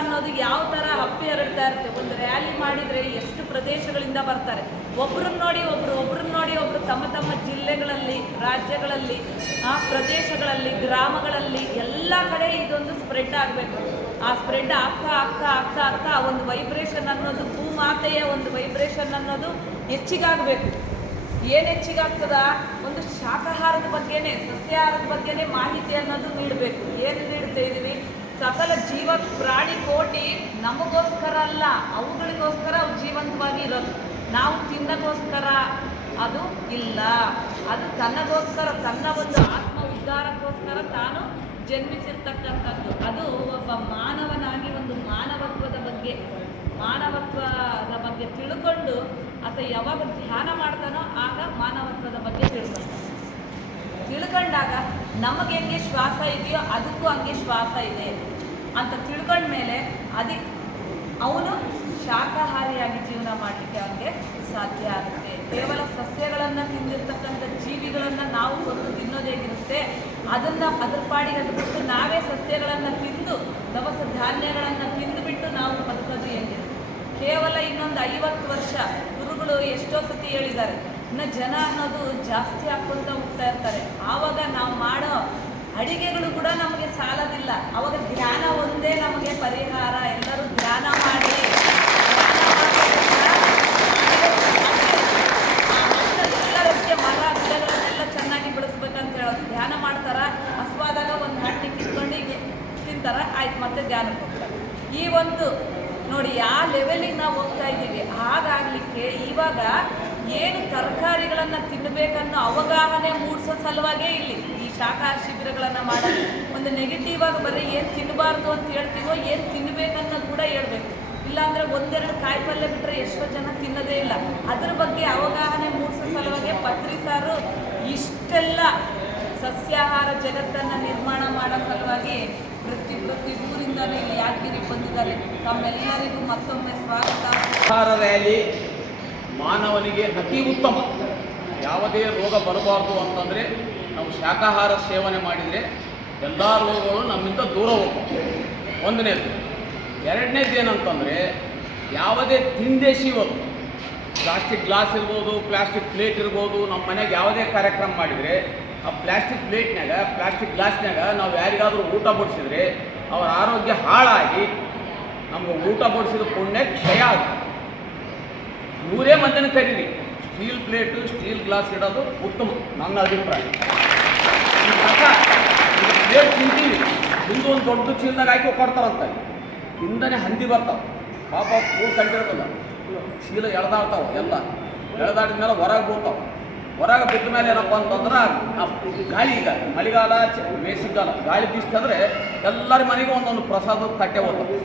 ಅನ್ನೋದು ಯಾವ ಥರ ಹಪ್ಪಿ ಹರಡ್ತಾ ಇರುತ್ತೆ. ಒಂದು ರ್ಯಾಲಿ ಮಾಡಿದರೆ ಎಷ್ಟು ಪ್ರದೇಶಗಳಿಂದ ಬರ್ತಾರೆ. ಒಬ್ರನ್ನ ನೋಡಿ ಒಬ್ರು, ಒಬ್ರನ್ನ ನೋಡಿ ಒಬ್ರು ತಮ್ಮ ತಮ್ಮ ಜಿಲ್ಲೆಗಳಲ್ಲಿ, ರಾಜ್ಯಗಳಲ್ಲಿ, ಆ ಪ್ರದೇಶಗಳಲ್ಲಿ, ಗ್ರಾಮಗಳಲ್ಲಿ ಎಲ್ಲ ಕಡೆ ಇದೊಂದು ಸ್ಪ್ರೆಡ್ ಆಗಬೇಕು. ಆ ಸ್ಪ್ರೆಡ್ ಆಗ್ತಾ ಆಗ್ತಾ ಆಗ್ತಾ ಆಗ್ತಾ ಒಂದು ವೈಬ್ರೇಷನ್ ಅನ್ನೋದು ಭೂ ಮಾತೆಯ ಒಂದು ವೈಬ್ರೇಷನ್ ಅನ್ನೋದು ಹೆಚ್ಚಿಗಾಗಬೇಕು. ಏನು ಹೆಚ್ಚಿಗಾಗ್ತದ? ಒಂದು ಶಾಖಾಹಾರದ ಬಗ್ಗೆನೇ, ಸಸ್ಯಾಹಾರದ ಬಗ್ಗೆನೇ ಮಾಹಿತಿ ಅನ್ನೋದು ನೀಡಬೇಕು. ಏನು ನೀಡ್ತಾ ಇದ್ದೀವಿ ಸಕಲ ಜೀವ ಪ್ರಾಣಿ ಕೋಟಿ ನಮಗೋಸ್ಕರ ಅಲ್ಲ, ಅವುಗಳಿಗೋಸ್ಕರ ಅವು ಜೀವಂತವಾಗಿ ಇರೋದು. ನಾವು ತಿನ್ನಕ್ಕೋಸ್ಕರ ಅದು ಇಲ್ಲ. ಅದು ತನ್ನಗೋಸ್ಕರ, ತನ್ನ ಒಂದು ಆತ್ಮ ಉದ್ಧಾರಕ್ಕೋಸ್ಕರ ತಾನು ಜನ್ಮಿಸಿರ್ತಕ್ಕಂಥದ್ದು. ಅದು ಒಬ್ಬ ಮಾನವನಾಗಿ ಒಂದು ಮಾನವತ್ವದ ಬಗ್ಗೆ ಮಾನವತ್ವದ ಬಗ್ಗೆ ತಿಳ್ಕೊಂಡು ಆತ ಯಾವಾಗ ಧ್ಯಾನ ಮಾಡ್ತಾನೋ ಆಗ ಮಾನವತ್ವದ ಬಗ್ಗೆ ತಿಳ್ಕೊಳ್ತಾನೆ ತಿಳ್ಕೊಂಡಾಗ ನಮಗೆ ಹೆಂಗೆ ಶ್ವಾಸ ಇದೆಯೋ ಅದಕ್ಕೂ ಹಂಗೆ ಶ್ವಾಸ ಇದೆ. ಅಂತ ತಿಳ್ಕೊಂಡ್ಮೇಲೆ ಅದೇ ಅವನು ಶಾಖಾಹಾರಿಯಾಗಿ ಜೀವನ ಮಾಡಲಿಕ್ಕೆ ಅವನಿಗೆ ಸಾಧ್ಯ ಆಗುತ್ತೆ. ಕೇವಲ ಸಸ್ಯಗಳನ್ನು ತಿಂದಿರ್ತಕ್ಕಂಥ ಜೀವಿಗಳನ್ನು ನಾವು ಕೊಂದು ತಿನ್ನೋದೇಗಿರುತ್ತೆ ಅದನ್ನು ಅದರ ಪಾಡಿಗೆ ಅದು ಬಿಟ್ಟು ನಾವೇ ಸಸ್ಯಗಳನ್ನು ತಿಂದು, ದವಸ ಧಾನ್ಯಗಳನ್ನು ತಿಂದುಬಿಟ್ಟು ನಾವು ಬದುಕೋದು ಹೆಂಗಿದೆ ಕೇವಲ ಇನ್ನೊಂದು ಐವತ್ತು ವರ್ಷ ಗುರುಗಳು ಎಷ್ಟೋ ಸತಿ ಹೇಳಿದ್ದಾರೆ, ಇನ್ನು ಜನ ಅನ್ನೋದು ಜಾಸ್ತಿ ಹಾಕ್ಕೊಳ್ತಾ ಹೋಗ್ತಾ ಇರ್ತಾರೆ. ಆವಾಗ ನಾವು ಮಾಡೋ ಅಡಿಗೆಗಳು ಕೂಡ ನಮಗೆ ಸಾಲದಿಲ್ಲ ಅವಾಗ ಧ್ಯಾನ ಒಂದೇ ನಮಗೆ ಪರಿಹಾರ ಎಲ್ಲರೂ ಧ್ಯಾನ ಮಾಡಿ ಮರ ಗಿಡಗಳನ್ನೆಲ್ಲ ಚೆನ್ನಾಗಿ ಬೆಳೆಸ್ಬೇಕಂತ ಹೇಳೋದು ಧ್ಯಾನ ಮಾಡ್ತಾರ ಹಸ್ವಾದಾಗ ಒಂದು ಹಣ್ಣಿ ಕಿತ್ಕೊಂಡು ಹೀಗೆ ತಿಂತಾರ ಆಯ್ತು ಮತ್ತೆ ಧ್ಯಾನಕ್ಕೆ ಹೋಗ್ತಾರೆ ಈ ಒಂದು ನೋಡಿ ಆ ಲೆವೆಲಿಗೆ ನಾವು ಹೋಗ್ತಾ ಇದ್ದೀವಿ ಹಾಗಾಗ್ಲಿಕ್ಕೆ ಇವಾಗ ಏನು ತರಕಾರಿಗಳನ್ನು ತಿನ್ನಬೇಕನ್ನೋ ಅವಗಾಹನೆ ಮೂಡಿಸೋ ಸಲುವಾಗೇ ಇಲ್ಲಿ ಈ ಶಿಬಿರಗಳನ್ನ ಮಾಡೋದು ಒಂದು ನೆಗೆಟಿವ್ ಆಗಿ ಬರೀ ಏನು ತಿನ್ನಬಾರ್ದು ಅಂತ ಹೇಳ್ತೀವೋ, ಏನು ತಿನ್ಬೇಕನ್ನ ಕೂಡ ಹೇಳ್ಬೇಕು. ಇಲ್ಲಾಂದ್ರೆ ಒಂದೆರಡು ಕಾಯಿಪಲ್ಯ ಬಿಟ್ಟರೆ ಎಷ್ಟೋ ಜನ ತಿನ್ನೋದೇ ಇಲ್ಲ. ಅದ್ರ ಬಗ್ಗೆ ಅವಗಾಹನೆ ಮೂಡಿಸೋ ಸಲುವಾಗಿ ಪತ್ರಿಕಾರರು ಇಷ್ಟೆಲ್ಲ ಸಸ್ಯಾಹಾರ ಜಗತ್ತನ್ನು ನಿರ್ಮಾಣ ಮಾಡೋ ಸಲುವಾಗಿ ಪ್ರತಿ ಪ್ರತಿ ಊರಿಂದಲೂ ಇಲ್ಲಿ ಯಾದಗಿರಿ ಬಂದಿದ್ದಾರೆ. ತಮ್ಮೆಲ್ಲರಿಗೂ ಮತ್ತೊಮ್ಮೆ ಸ್ವಾಗತ. ರ್ಯಾಲಿ ಮಾನವನಿಗೆ ಅತಿ ಉತ್ತಮ. ಯಾವುದೇ ರೋಗ ಬರಬಾರ್ದು ಅಂತಂದರೆ ನಾವು ಶಾಖಾಹಾರ ಸೇವನೆ ಮಾಡಿದರೆ ಎಲ್ಲ ರೋಗಗಳು ನಮ್ಮಿಂದ ದೂರ ಹೋಗ್ತವೆ. ಒಂದನೇದು, ಎರಡನೇದು ಏನಂತಂದರೆ ಯಾವುದೇ ತಿಂದೆ ಸಿಗೋದು ಪ್ಲಾಸ್ಟಿಕ್ ಗ್ಲಾಸ್ ಇರ್ಬೋದು ಪ್ಲಾಸ್ಟಿಕ್ ಪ್ಲೇಟ್ ಇರ್ಬೋದು, ನಮ್ಮ ಮನೆಗೆ ಯಾವುದೇ ಕಾರ್ಯಕ್ರಮ ಮಾಡಿದರೆ ಆ ಪ್ಲಾಸ್ಟಿಕ್ ಪ್ಲೇಟ್ನಾಗ ಪ್ಲಾಸ್ಟಿಕ್ ಗ್ಲಾಸ್ನಾಗ ನಾವು ಯಾರಿಗಾದರೂ ಊಟ ಬಡಿಸಿದ್ರೆ ಅವರ ಆರೋಗ್ಯ ಹಾಳಾಗಿ ನಮ್ಗೆ ಊಟ ಬಡಿಸಿದ ಪುಣ್ಯ ಕ್ಷಯ ಆಗುತ್ತೆ. ನೂರೇ ಮಂದಿನ ಕರೀರಿ. ಸ್ಟೀಲ್ ಪ್ಲೇಟು, ಸ್ಟೀಲ್ ಗ್ಲಾಸ್ ಇಡೋದು ಉತ್ತಮ, ನನ್ನ ಅಭಿಪ್ರಾಯ. ಇದು ತಿಂತೀವಿ? ಹಿಂದೆ ಒಂದು ದೊಡ್ಡ ಚೀಲದಾಗ ಹಾಕಿ ಕೊಡ್ತಾರಂತ. ಹಿಂದನೆ ಹಂದಿ ಬರ್ತಾವೆ. ಪಾಪ ಕೂಡ್ ಕಂಡಿರೋದಿಲ್ಲ ಚೀಲ ಎಳ್ದಾಡ್ತಾವೆ ಎಲ್ಲ. ಎಳೆದಾಡಿದ ಮೇಲೆ ಹೊರಗೆ ಬೀಳ್ತಾವೆ. ಹೊರಗೆ ಬಿದ್ದ ಮೇಲೆ ಏನಪ್ಪ ಅಂತಂದ್ರೆ ಗಾಳಿ ಈಗ ಮಳೆಗಾಲ ಬೇಸಿಗೆಗಾಲ ಗಾಳಿ ಬೀಸ್ತಂದ್ರೆ ಎಲ್ಲರ ಮನೆಗೂ ಒಂದೊಂದು ಪ್ರಸಾದದ ತಟ್ಟೆ ಹೋಗ್ತವೆ.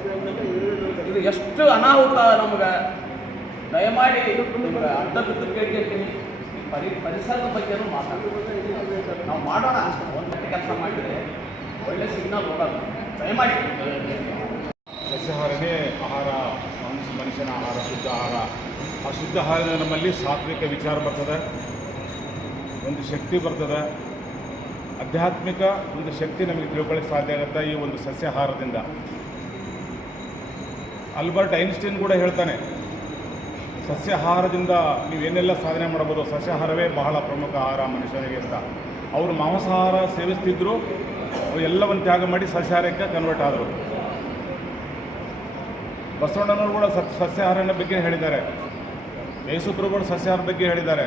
ಇದು ಎಷ್ಟು ಅನಾಹುತ ನಮ್ಗೆ. ದಯಮಾಡಿ ಅಡ್ಡ ಬಿದ್ದು ಕೇಳ್ಕೊಳ್ತೀನಿ ಈ ಪರಿ, ಪರಿಸರದ ಬಗ್ಗೆನೂ ಮಾತಾಡ್ತೀವಿ ನಾವು ಮಾಡೋಣ ಒಂದು ಕೆಲಸ ಮಾಡಿದರೆ ಒಳ್ಳೆ ಸಿಗ್ನಲ್ ಹೋಗೋದು. ದಯಮಾಡಿ ಸಸ್ಯಾಹಾರನೇ ಆಹಾರ ಮನುಷ್ಯ ಮನುಷ್ಯನ ಆಹಾರ, ಶುದ್ಧ ಆಹಾರ. ಆ ಶುದ್ಧ ಆಹಾರ ನಮ್ಮಲ್ಲಿ ಸಾತ್ವಿಕ ವಿಚಾರ ಬರ್ತದೆ. ಒಂದು ಶಕ್ತಿ ಬರ್ತದೆ. ಆಧ್ಯಾತ್ಮಿಕ ಒಂದು ಶಕ್ತಿ ನಮಗೆ ತಿಳ್ಕೊಳ್ಳಿಕ್ಕೆ ಸಾಧ್ಯ ಆಗುತ್ತೆ ಈ ಒಂದು ಸಸ್ಯಾಹಾರದಿಂದ. ಅಲ್ಬರ್ಟ್ ಐನ್ಸ್ಟೈನ್ ಕೂಡ ಹೇಳ್ತಾನೆ ಸಸ್ಯಾಹಾರದಿಂದ ನೀವೇನೆಲ್ಲ ಸಾಧನೆ ಮಾಡಬಹುದು? ಸಸ್ಯಾಹಾರವೇ ಬಹಳ ಪ್ರಮುಖ ಆಹಾರ ಮನುಷ್ಯನಿಗೆ ಅಂತ. ಅವರು ಮಾಂಸಾಹಾರ ಸೇವಿಸ್ತಿದ್ರು ಎಲ್ಲವನ್ನು ತ್ಯಾಗ ಮಾಡಿ ಸಸ್ಯಾಹಾರಕ್ಕೆ ಕನ್ವರ್ಟ್ ಆದರು. ಬಸವಣ್ಣನವರು ಕೂಡ ಸತ್, ಸಸ್ಯಾಹಾರನ ಬಗ್ಗೆ ಹೇಳಿದ್ದಾರೆ. ಯೇಸುಪ್ರಭುಗಳು ಸಸ್ಯಾಹಾರ ಬಗ್ಗೆ ಹೇಳಿದ್ದಾರೆ.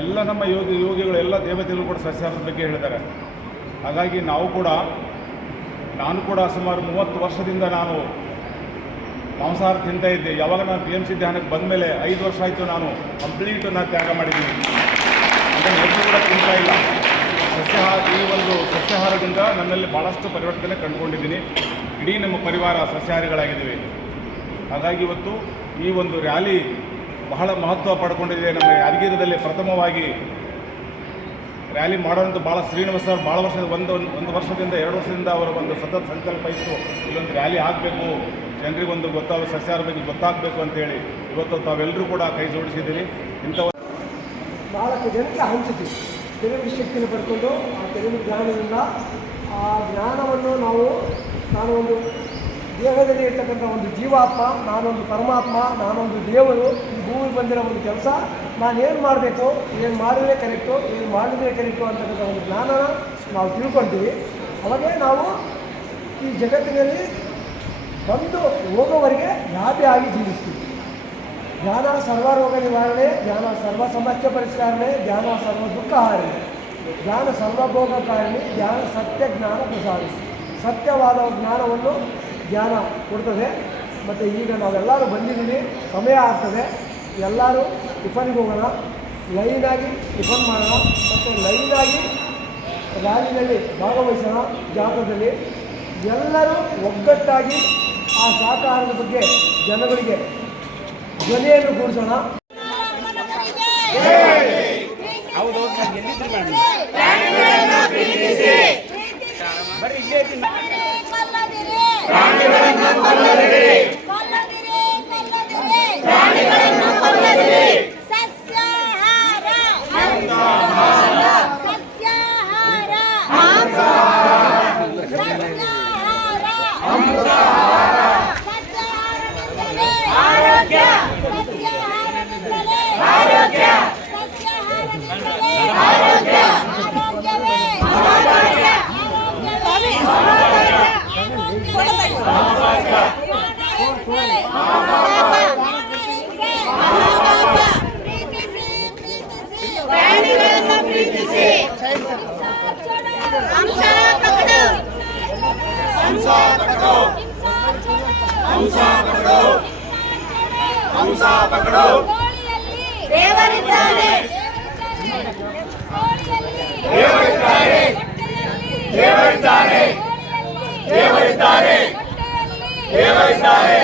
ಎಲ್ಲ ನಮ್ಮ ಯೋಗಿ, ಯೋಗಿಗಳು, ಎಲ್ಲ ದೇವತೆಗಳು ಕೂಡ ಸಸ್ಯಾಹಾರದ ಬಗ್ಗೆ ಹೇಳಿದ್ದಾರೆ. ಹಾಗಾಗಿ ನಾವು ಕೂಡ, ನಾನು ಕೂಡ ಸುಮಾರು ಮೂವತ್ತು ವರ್ಷದಿಂದ ನಾನು ಮಾಂಸಾಹಾರ ತಿಂತಾ ಇದ್ದೆ. ಯಾವಾಗ ನಾನು ಪಿ ಎಂ ಸಿ ಧ್ಯಾನಕ್ಕೆ ಬಂದ ಮೇಲೆ ಐದು ವರ್ಷ ಆಯಿತು ನಾನು ಕಂಪ್ಲೀಟ್ ನಾನು ತ್ಯಾಗ ಮಾಡಿದ್ದೀನಿ. ಅದನ್ನು ಹೆಚ್ಚು ಕೂಡ ತಿಂತಾ ಇಲ್ಲ. ಸಸ್ಯಾಹಾರ ಈ ಒಂದು ಸಸ್ಯಾಹಾರದಿಂದ ನನ್ನಲ್ಲಿ ಭಾಳಷ್ಟು ಪರಿವರ್ತನೆ ಕಂಡುಕೊಂಡಿದ್ದೀನಿ. ಇಡೀ ನಮ್ಮ ಪರಿವಾರ ಸಸ್ಯಾಹಾರಿಗಳಾಗಿದ್ದೀವಿ. ಹಾಗಾಗಿ ಇವತ್ತು ಈ ಒಂದು ರ್ಯಾಲಿ ಬಹಳ ಮಹತ್ವ ಪಡ್ಕೊಂಡಿದೆ. ನಮ್ಮ ಯಾದಗಿರಿದಲ್ಲಿ ಪ್ರಥಮವಾಗಿ ರ್ಯಾಲಿ ಮಾಡೋದಂತ ಭಾಳ ಶ್ರೀನಿವಾಸ ಅವರು ಭಾಳ ವರ್ಷದ ಒಂದು- ಒಂದು ವರ್ಷದಿಂದ, ಎರಡು ವರ್ಷದಿಂದ ಅವರ ಒಂದು ಸತತ ಸಂಕಲ್ಪ ಇತ್ತು. ಇಲ್ಲೊಂದು ರ್ಯಾಲಿ ಆಗಬೇಕು. ಜನರಿಗೊಂದು ಗೊತ್ತಾಗ ಸಸ್ಯಾರ ಬಗ್ಗೆ ಗೊತ್ತಾಗಬೇಕು ಅಂತೇಳಿ ಇವತ್ತು ತಾವೆಲ್ಲರೂ ಕೂಡ ಕೈ ಜೋಡಿಸಿದ್ದೀರಿ. ಇಂಥ ನಾಲ್ಕು ಜನಕ್ಕೆ ಹಂಚುತ್ತೀವಿ ತೆಲುಗು ಶಕ್ತಿಯನ್ನು ಪಡ್ಕೊಂಡು ಆ ತೆಲುಗು ಜ್ಞಾನದಿಂದ ಆ ಜ್ಞಾನವನ್ನು ನಾವು, ನಾನು ಒಂದು ದೇಹದಲ್ಲಿ ಇರ್ತಕ್ಕಂಥ ಒಂದು ಜೀವಾತ್ಮ, ನಾನೊಂದು ಪರಮಾತ್ಮ, ನಾನೊಂದು ದೇವರು, ಈ ಭೂಮಿಗೆ ಬಂದಿರೋ ಒಂದು ಕೆಲಸ, ನಾನೇನು ಮಾಡಬೇಕು, ಏನು ಮಾಡಿದ್ರೆ ಕರೆಕ್ಟು, ಏನು ಮಾಡಿದ್ರೆ ಕರೆಕ್ಟು ಅಂತಕ್ಕಂಥ ಒಂದು ಜ್ಞಾನನ ನಾವು ತಿಳ್ಕೊಂತೀವಿ ಅವಾಗೇ ನಾವು ಈ ಜಗತ್ತಿನಲ್ಲಿ ಬಂದು ಹೋಗೋವರೆಗೆ ಯಾವ್ಯಾಗಿ ಜೀವಿಸ್ತೀವಿ. ಜ್ಞಾನ ಸರ್ವರೋಗ ನಿವಾರಣೆ ಧ್ಯಾನ ಸರ್ವ ಸಮಸ್ಯೆ ಪರಿಷ್ಕರಣೆ ಧ್ಯಾನ ಸರ್ವ ದುಃಖ ಹಾರಣೆ ಜ್ಞಾನ ಸರ್ವಭೋಗ ಕಾರಣಿ, ಜ್ಞಾನ ಸತ್ಯ ಜ್ಞಾನ ಪ್ರಸಾದಿಸಿ ಸತ್ಯವಾದ ಜ್ಞಾನವನ್ನು ಜ್ಞಾನ ಕೊಡ್ತದೆ. ಮತ್ತು ಈಗ ನಾವೆಲ್ಲರೂ ಬಂದಿದ್ದೀವಿ, ಸಮಯ ಆಗ್ತದೆ. ಎಲ್ಲರೂ ಟಿಫನ್ಗೆ ಹೋಗೋಣ, ಲೈನಾಗಿ ಟಿಫನ್ ಮಾಡೋಣ, ಮತ್ತು ಲೈನಾಗಿ ರ್ಯಾಲಿನಲ್ಲಿ ಭಾಗವಹಿಸೋಣ ಜಾತ್ರದಲ್ಲಿ ಎಲ್ಲರೂ ಒಗ್ಗಟ್ಟಾಗಿ ಆ ಸಹಕಾರದ ಬಗ್ಗೆ ಜನಗಳಿಗೆ ಧ್ವನಿಯನ್ನು ಕೂಡಿಸೋಣ ಸಸ್ಯಾಹಾರ. ದೇವರಿದ್ದಾನೆ ದೇವರಿದ್ದಾನೆ ದೇವರಿದ್ದಾನೆ ದೇವರಿದ್ದಾನೆ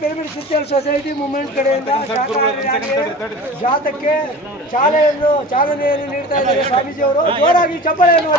ಪಿರಮಿಡ್ ಸೋಷಿಯಲ್ ಸೊಸೈಟಿ ಮೂವ್ಮೆಂಟ್ ಕಡೆಯಿಂದ ಜಾಥಕ್ಕೆ ಶಾಲೆಯನ್ನು ಚಾಲನೆಯನ್ನು ನೀಡ್ತಾ ಇದ್ದಾರೆ ಸ್ವಾಮೀಜಿ ಅವರು ಜೋರಾಗಿ ಚಪ್ಪಳೆಯನ್ನು